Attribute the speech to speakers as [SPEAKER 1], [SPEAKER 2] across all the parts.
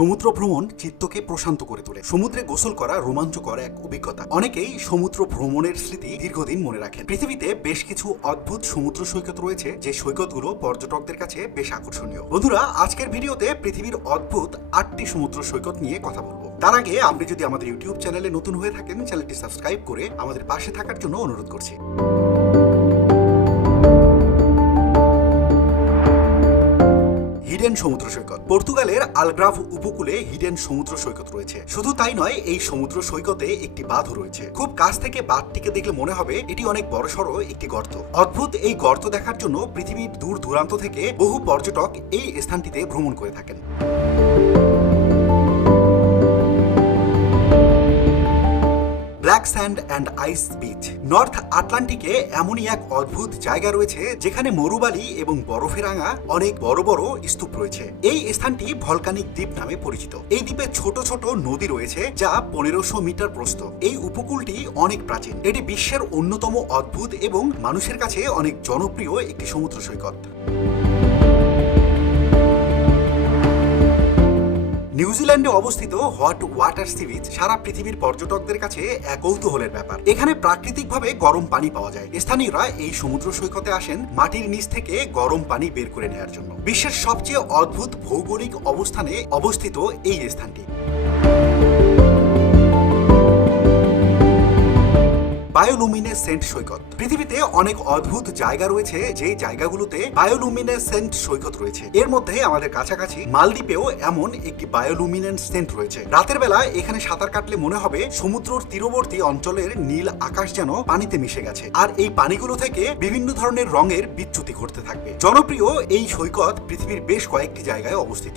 [SPEAKER 1] সমুদ্র ভ্রমণ চিত্তকে প্রশান্ত করে তোলে। সমুদ্রে গোসল করা রোমাঞ্চকর এক অভিজ্ঞতা। অনেকেই সমুদ্র ভ্রমণের স্মৃতি দীর্ঘদিন মনে রাখেন। পৃথিবীতে বেশ কিছু অদ্ভুত সমুদ্র সৈকত রয়েছে, যে সৈকতগুলো পর্যটকদের কাছে বেশ আকর্ষণীয়। বন্ধুরা, আজকের ভিডিওতে পৃথিবীর অদ্ভুত আটটি সমুদ্র সৈকত নিয়ে কথা বলব। তার আগে আপনি যদি আমাদের ইউটিউব চ্যানেলে নতুন হয়ে থাকেন, চ্যানেলটি সাবস্ক্রাইব করে আমাদের পাশে থাকার জন্য অনুরোধ করছি। হিডেন সমুদ্র সৈকত। পর্তুগালের আলগ্রাভ উপকূলে হিডেন সমুদ্র সৈকত রয়েছে। শুধু তাই নয়, এই সমুদ্র সৈকতে একটি বাঁধও রয়েছে। খুব কাছ থেকে বাঁধটিকে দেখলে মনে হবে এটি অনেক বড়সড় একটি গর্ত। অদ্ভুত এই গর্ত দেখার জন্য পৃথিবীর দূর দূরান্ত থেকে বহু পর্যটক এই স্থানটিতে ভ্রমণ করে থাকেন। Black sand and ice beach north আটলান্টিকে এমনই এক অদ্ভুত জায়গা রয়েছে যেখানে মরুবালি এবং বরফে রাঙা অনেক বড় বড় স্তূপ রয়েছে। এই স্থানটি ভলকানিক দ্বীপ নামে পরিচিত। এই দ্বীপে ছোট ছোট নদী রয়েছে যা পনেরোশো মিটার প্রস্থ। এই উপকূলটি অনেক প্রাচীন। এটি বিশ্বের অন্যতম অদ্ভুত এবং মানুষের কাছে অনেক জনপ্রিয় একটি সমুদ্র সৈকত। নিউজিল্যান্ডে অবস্থিত হট ওয়াটার সি বিচ সারা পৃথিবীর পর্যটকদের কাছে এক কৌতূহলের ব্যাপার। এখানে প্রাকৃতিকভাবে গরম পানি পাওয়া যায়। স্থানীয়রা এই সমুদ্র সৈকতে আসেন মাটির নিচ থেকে গরম পানি বের করে নেওয়ার জন্য। বিশ্বের সবচেয়ে অদ্ভুত ভৌগোলিক অবস্থানে অবস্থিত এই স্থানটি। বায়োলুমিনেসেন্ট সৈকত। পৃথিবীতে অনেক অদ্ভুত জায়গা রয়েছে যে জায়গাগুলোতে বায়োলুমিনেসেন্ট সৈকত রয়েছে। এর মধ্যে আমাদের কাছাকাছি মালদ্বীপেও এমন একটি বায়োলুমিনেসেন্ট রয়েছে। রাতের বেলা এখানে সাঁতার কাটলে মনে হবে সমুদ্রর তীরবর্তী অঞ্চলের নীল আকাশ যেন পানিতে মিশে গেছে। আর এই পানিগুলো থেকে বিভিন্ন ধরনের রঙের বিচ্যুতি ঘটতে থাকবে। জনপ্রিয় এই সৈকত পৃথিবীর বেশ কয়েকটি জায়গায় অবস্থিত।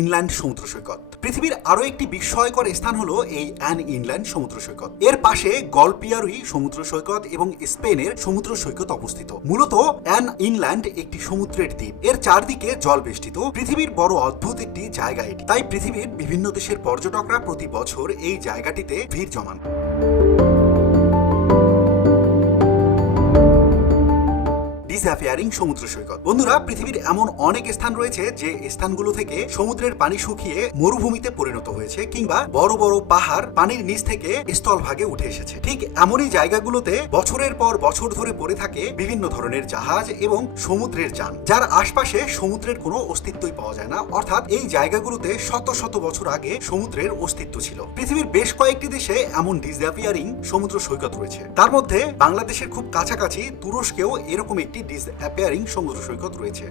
[SPEAKER 1] ইনল্যান্ড সমুদ্র সৈকত। পৃথিবীর আরও একটি বিস্ময়কর স্থান হলো এই অ্যান ইনল্যান্ড সমুদ্র সৈকত। এর পাশে গলপিয়ারুই সমুদ্র সৈকত এবং স্পেনের সমুদ্র সৈকত অবস্থিত। মূলত অ্যান ইনল্যান্ড একটি সমুদ্রের দ্বীপ। এর চারদিকে জল বেষ্টিত। পৃথিবীর বড় অদ্ভুত একটি জায়গা এটি। তাই পৃথিবীর বিভিন্ন দেশের পর্যটকরা প্রতি বছর এই জায়গাটিতে ভিড় জমান। ডিসঅ্যাপিয়ারিং সমুদ্র সৈকত। বন্ধুরা, পৃথিবীর এমন অনেক স্থান রয়েছে যে স্থানগুলো থেকে সমুদ্রের পানি শুকিয়ে মরুভূমিতে পরিণত হয়েছে কিংবা বড় বড় পাহাড় পানির নিচ থেকে স্থলভাগে উঠে এসেছে। ঠিক এমনই জায়গাগুলোতে বছরের পর বছর ধরে পড়ে থাকে বিভিন্ন ধরনের জাহাজ এবং সমুদ্রের যান, যার আশপাশে সমুদ্রের কোনো অস্তিত্বই পাওয়া যায় না। অর্থাৎ এই জায়গাগুলোতে শত শত বছর আগে সমুদ্রের অস্তিত্ব ছিল। পৃথিবীর বেশ কয়েকটি দেশে এমন ডিসঅ্যাপিয়ারিং সমুদ্র সৈকত রয়েছে। তার মধ্যে বাংলাদেশের খুব কাছাকাছি তুরস্কেও এরকম একটি ডিসঅ্যাপিয়ারিং সমুদ্র সৈকত রয়েছে।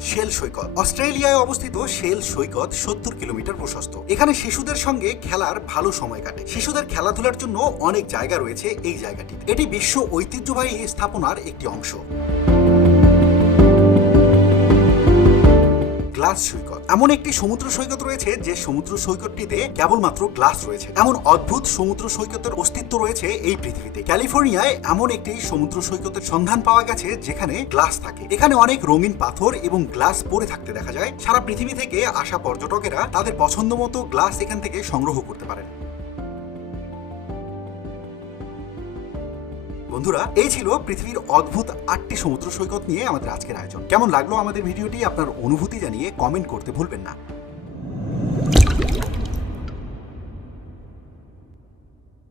[SPEAKER 1] শেল সৈকত। অস্ট্রেলিয়ায় অবস্থিত শেল সৈকত সত্তর কিলোমিটার প্রশস্ত। এখানে শিশুদের সঙ্গে খেলার ভালো সময় কাটে। শিশুদের খেলাধুলার জন্য অনেক জায়গা রয়েছে এই জায়গাটি এটি বিশ্ব ঐতিহ্যবাহী স্থাপনার একটি অংশ। গ্লাস সৈকত। এমন একটি সমুদ্র সৈকত রয়েছে যে সমুদ্র সৈকতটিতে কেবলমাত্র গ্লাস রয়েছে। এমন অদ্ভুত সমুদ্র সৈকতের অস্তিত্ব রয়েছে এই পৃথিবীতে। ক্যালিফোর্নিয়ায় এমন একটি সমুদ্র সৈকতের সন্ধান পাওয়া গেছে যেখানে গ্লাস থাকে। এখানে অনেক রঙিন পাথর এবং গ্লাস পরে থাকতে দেখা যায়। সারা পৃথিবী থেকে আসা পর্যটকেরা তাদের পছন্দ মতো গ্লাস এখান থেকে সংগ্রহ করতে পারেন। বন্ধুরা, এই ছিল পৃথিবীর অদ্ভুত আটটি সমুদ্র সৈকত নিয়ে আমাদের আজকের আয়োজন। কেমন লাগল আমাদের ভিডিওটি? আপনার অনুভূতি জানিয়ে কমেন্ট করতে ভুলবেন না।